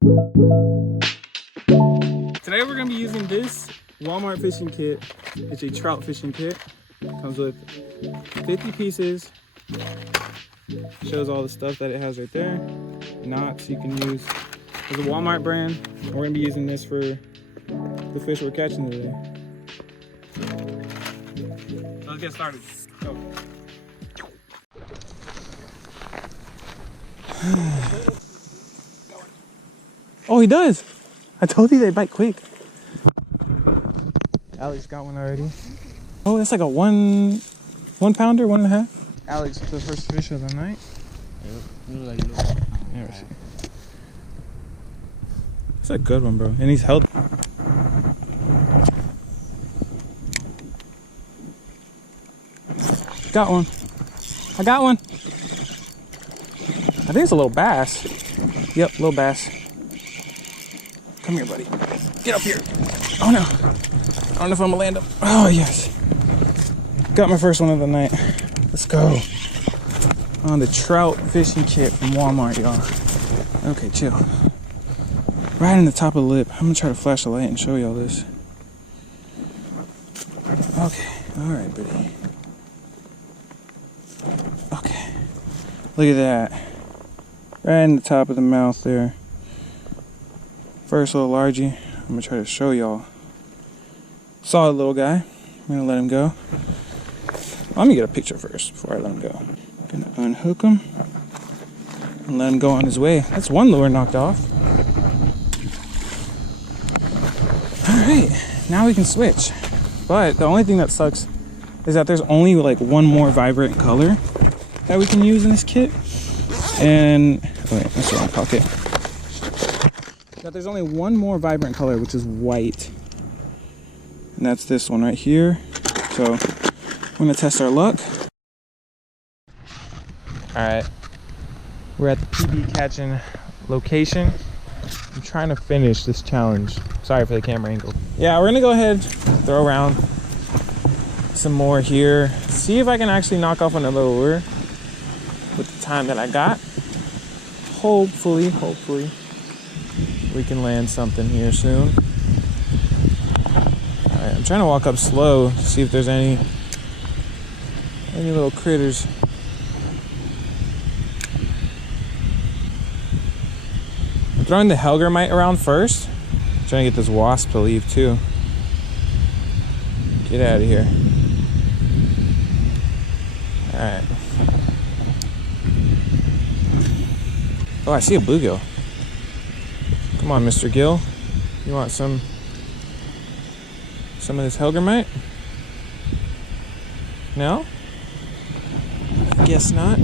Today we're gonna be using this Walmart fishing kit. It's a trout fishing kit. Comes with 50 pieces. Shows all the stuff that it has right there. Knots you can use. It's a Walmart brand. We're gonna be using this for the fish we're catching today. So let's get started. Go. Oh, he does. I told you they bite quick. Alex got one already. Oh, that's like a one pounder, 1.5. Alex, the first fish of the night. Never seen. It's a good one, bro. And he's healthy. Got one. I got one. I think it's a little bass. Yep, little bass. Come here, buddy. Get up here. Oh no. I don't know if I'm gonna land him. Oh yes. Got my first one of the night. Let's go. On the trout fishing kit from Walmart, y'all. Okay, chill. Right in the top of the lip. I'm gonna try to flash the light and show y'all this. Okay, alright, buddy. Okay. Look at that. Right in the top of the mouth there. First little largie. I'm gonna try to show y'all. Solid little guy. I'm gonna let him go. Let me get a picture first before I let him go. Gonna unhook him and let him go on his way. That's one lure knocked off. Alright, now we can switch. But the only thing that sucks is that there's only like one more vibrant color that we can use in this kit. And wait, that's the wrong pocket. But there's only one more vibrant color, which is white. And that's this one right here. So we're gonna test our luck. Alright. We're at the PB catching location. I'm trying to finish this challenge. Sorry for the camera angle. Yeah, we're gonna go ahead, throw around some more here. See if I can actually knock off another lure with the time that I got. Hopefully we can land something here soon. Alright, I'm trying to walk up slow to see if there's any little critters. I'm throwing the Helgermite around first. I'm trying to get this wasp to leave too. Get out of here. Alright. Oh, I see a bluegill. Come on, Mr. Gill. You want some of this Helgermite? No? Guess not.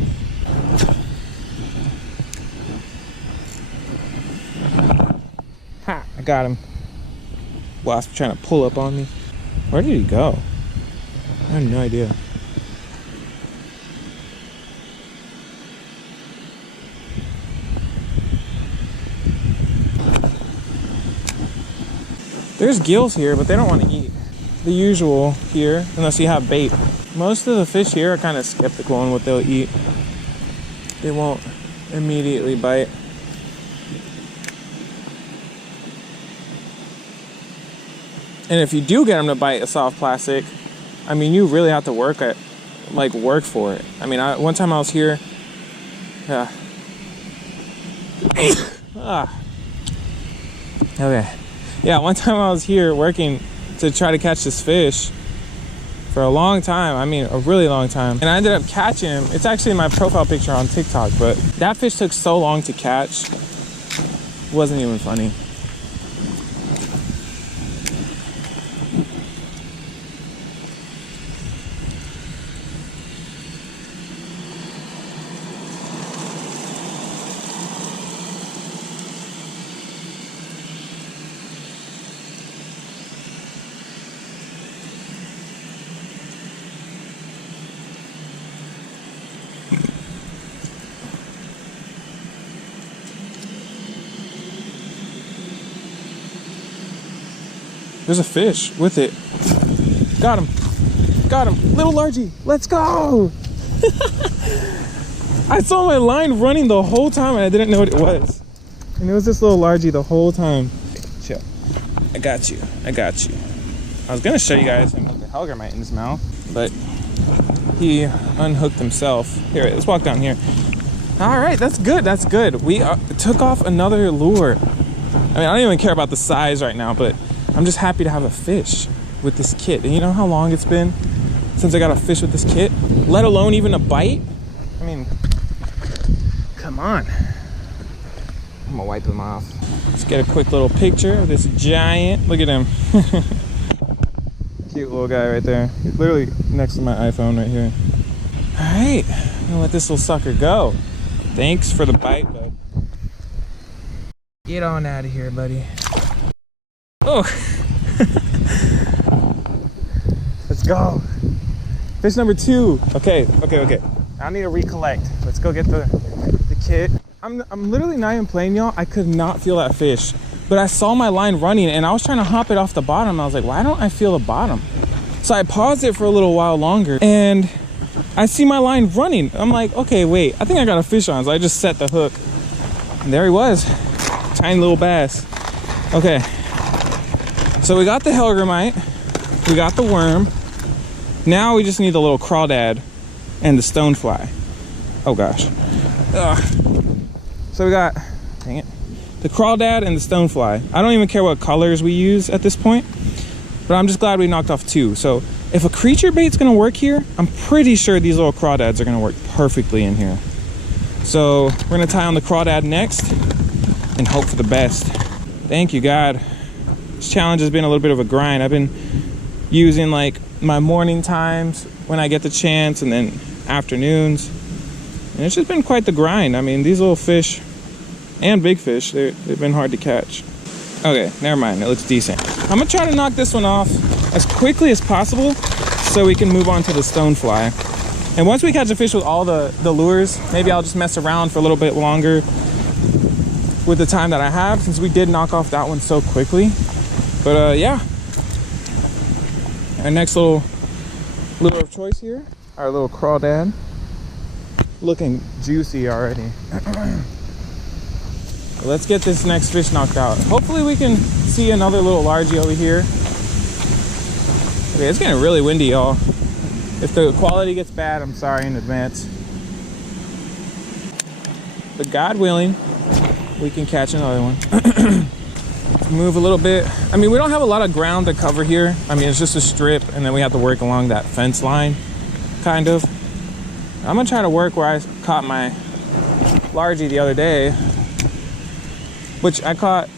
Ha! I got him. Wasp trying to pull up on me. Where did he go? I have no idea. There's gills here, but they don't want to eat. The usual here, unless you have bait. Most of the fish here are kind of skeptical on what they'll eat. They won't immediately bite. And if you do get them to bite a soft plastic, I mean, you really have to work for it. I mean, one time I was here, yeah. Okay. Yeah, one time I was here working to try to catch this fish for a long time. I mean, a really long time. And I ended up catching him. It's actually my profile picture on TikTok, but that fish took so long to catch. It wasn't even funny. There's a fish with it. Got him. Got him. Little largie. Let's go. I saw my line running the whole time and I didn't know what it was. And it was this little largie the whole time. Chill. I got you. I got you. I was gonna show you guys him with the hellgrammite in his mouth, but he unhooked himself. Here, let's walk down here. All right, that's good. That's good. We took off another lure. I mean, I don't even care about the size right now, but I'm just happy to have a fish with this kit. And you know how long it's been since I got a fish with this kit? Let alone even a bite? I mean, come on. I'm gonna wipe him off. Let's get a quick little picture of this giant. Look at him. Cute little guy right there. He's literally next to my iPhone right here. All right, I'm gonna let this little sucker go. Thanks for the bite, bud. Get on out of here, buddy. Oh. Let's go. Fish number 2. Okay. I need to recollect. Let's go get the kit. I'm literally not even playing, y'all. I could not feel that fish, but I saw my line running and I was trying to hop it off the bottom. I was like, why don't I feel the bottom? So I paused it for a little while longer and I see my line running. I'm like, okay, wait, I think I got a fish on. So I just set the hook and there he was. Tiny little bass. Okay. So we got the hellgrammite, we got the worm. Now we just need the little crawdad and the stonefly. Oh gosh. Ugh. So we got, dang it, the crawdad and the stonefly. I don't even care what colors we use at this point, but I'm just glad we knocked off 2. So if a creature bait's gonna work here, I'm pretty sure these little crawdads are gonna work perfectly in here. So we're gonna tie on the crawdad next and hope for the best. Thank you, God. This challenge has been a little bit of a grind. I've been using like my morning times when I get the chance and then afternoons. And it's just been quite the grind. I mean, these little fish and big fish, they've been hard to catch. Okay, never mind, it looks decent. I'm gonna try to knock this one off as quickly as possible so we can move on to the stonefly. And once we catch a fish with all the lures, maybe I'll just mess around for a little bit longer with the time that I have, since we did knock off that one so quickly. But yeah. Our next little lure of choice here, our little crawdad. Looking juicy already. Let's get this next fish knocked out. Hopefully we can see another little largie over here. Okay, it's getting really windy, y'all. If the quality gets bad, I'm sorry in advance. But God willing, we can catch another one. Let's move a little bit. I mean, we don't have a lot of ground to cover here. I mean, it's just a strip, and then we have to work along that fence line, kind of. I'm gonna try to work where I caught my largie the other day, which I caught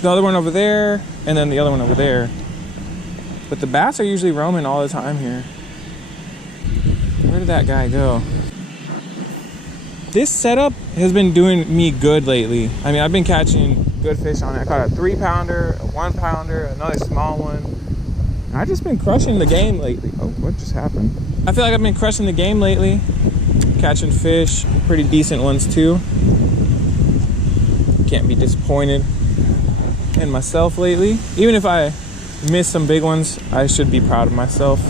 the other one over there and then the other one over there. But the bass are usually roaming all the time here. Where did that guy go? This setup has been doing me good lately. I mean, I've been catching good fish on it. I caught a 3-pounder, a 1-pounder, another small one. I've just been crushing the game lately. Oh, what just happened? I feel like I've been crushing the game lately. Catching fish, pretty decent ones too. Can't be disappointed in myself lately. Even if I miss some big ones, I should be proud of myself.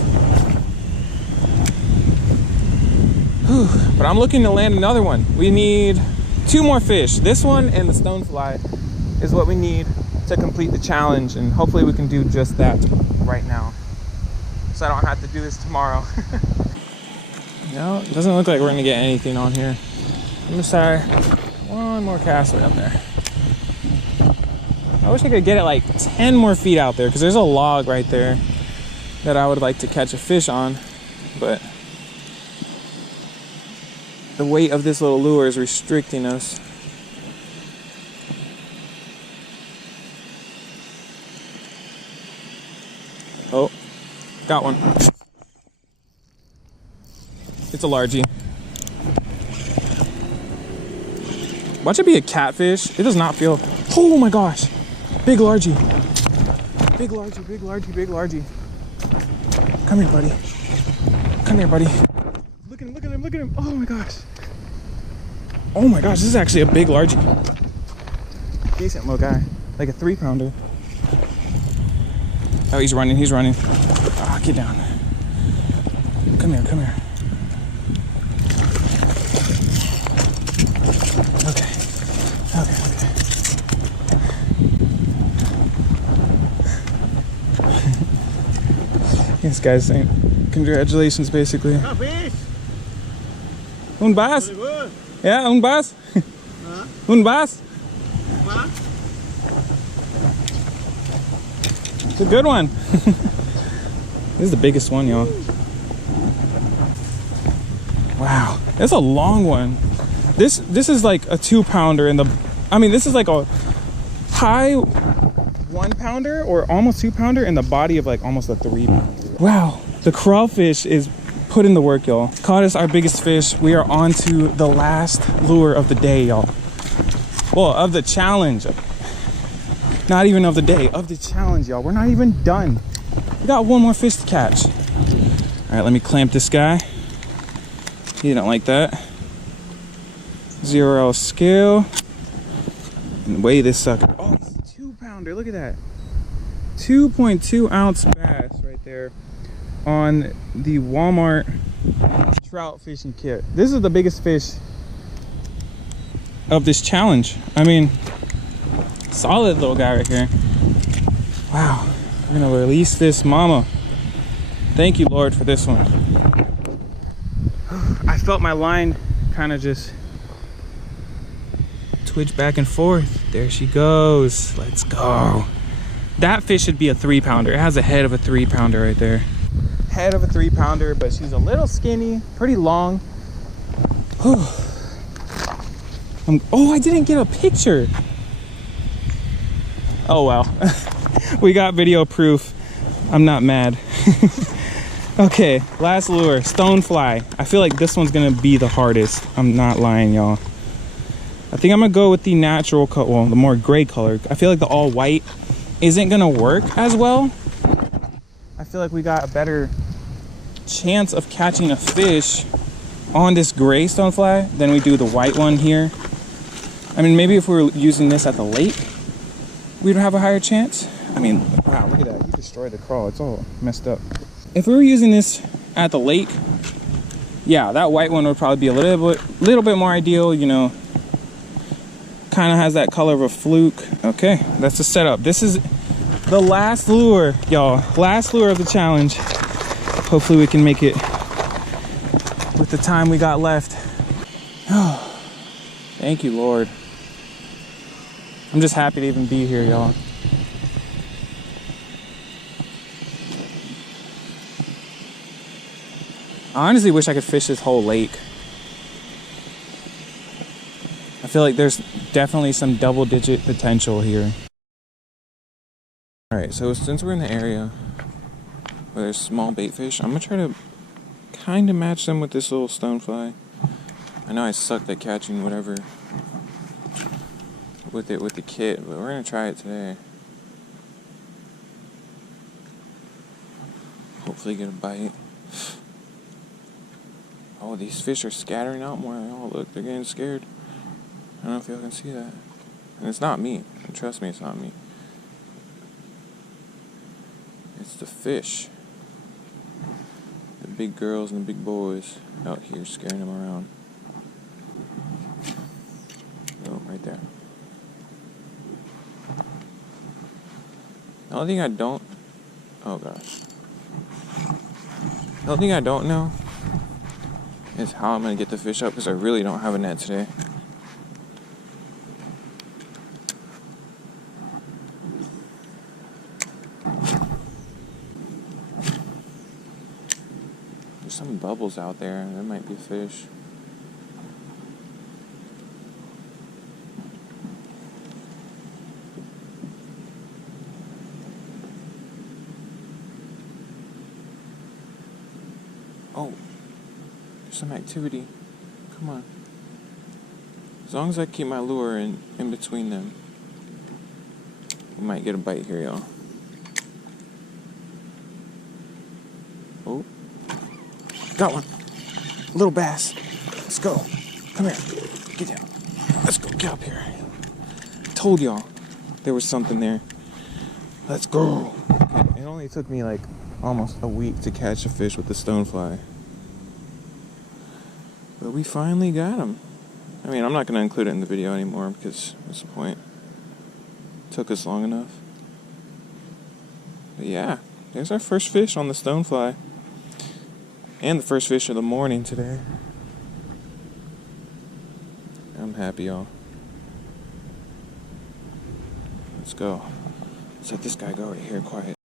Whew. But I'm looking to land another one. We need 2 more fish. This one and the stonefly is what we need to complete the challenge, and hopefully we can do just that right now, so I don't have to do this tomorrow. No, it doesn't look like we're gonna get anything on here. I'm just sorry. One more cast way up there. I wish I could get it like 10 more feet out there, because there's a log right there that I would like to catch a fish on, but the weight of this little lure is restricting us. Oh, got one. It's a largie. Watch it be a catfish. It does not feel. Oh my gosh. Big largie. Big largie, big largie, big largie. Come here, buddy. Come here, buddy. Look at him, look at him, look at him. Oh my gosh. Oh my gosh, this is actually a big largie. Decent little guy. Like a 3-pounder. Oh, he's running, he's running. Ah, get down. Come here, come here. Okay. Okay, okay. This guy's saying congratulations, basically. Un bass? Yeah, un bass? Un bass? It's a good one. This is the biggest one, y'all. Wow, that's a long one. This is like a 2-pounder in the, I mean, this is like a high 1-pounder or almost 2-pounder in the body of like almost a 3-pounder. Wow, the crawfish is putting the work, y'all. Caught us our biggest fish. We are on to the last lure of the day, y'all. Well, of the challenge. Not even of the day, of the challenge, y'all. We're not even done. We got one more fish to catch. All right, let me clamp this guy. He didn't like that. 0 scale. And weigh this sucker. Oh, it's a 2-pounder. Look at that. 2.2 ounce bass right there on the Walmart trout fishing kit. This is the biggest fish of this challenge. I mean, solid little guy right here. Wow. We're gonna release this mama. Thank you, Lord, for this one. I felt my line kind of just twitch back and forth. There she goes. Let's go. That fish should be a 3-pounder. It has a head of a 3-pounder right there. Head of a 3-pounder, but she's a little skinny, pretty long. Oh, I didn't get a picture. Oh well. We got video proof. I'm not mad. Okay, last lure, stonefly. I feel like this one's gonna be the hardest. I'm not lying, y'all. I think I'm gonna go with the natural color, well, the more gray color. I feel like the all white isn't gonna work as well. I feel like we got a better chance of catching a fish on this gray stonefly than we do the white one here. I mean, maybe if we were using this at the lake, we'd have a higher chance. I mean, wow, look at that. You destroyed the crawl. It's all messed up. If we were using this at the lake, yeah, that white one would probably be a little bit more ideal, you know. Kind of has that color of a fluke. Okay, that's the setup. This is the last lure, y'all. Last lure of the challenge. Hopefully we can make it with the time we got left. Thank you, Lord. I'm just happy to even be here, y'all. I honestly wish I could fish this whole lake. I feel like there's definitely some double-digit potential here. Alright, so since we're in the area where there's small bait fish, I'm gonna try to kind of match them with this little stonefly. I know I sucked at catching whatever with the kit, but we're gonna try it today. Hopefully get a bite. Oh, these fish are scattering out more. Oh, look, they're getting scared. I don't know if y'all can see that. And it's not me. And trust me, it's not me. It's the fish. The big girls and the big boys out here scaring them around. Oh, right there. The only thing I don't... Oh, gosh. The only thing I don't know is how I'm going to get the fish up, because I really don't have a net today. There's some bubbles out there. There might be a fish. Oh, there's some activity. Come on. As long as I keep my lure in between them, we might get a bite here, y'all. Oh, got one. A little bass. Let's go. Come here. Get down. Let's go. Get up here. Told y'all there was something there. Let's go. It only took me like almost a week to catch a fish with the stonefly. But we finally got him. I mean, I'm not going to include it in the video anymore because what's the point? It took us long enough. But yeah, There's our first fish on the stonefly. And the first fish of the morning today. I'm happy, y'all. Let's go. Let's let this guy go right here quiet.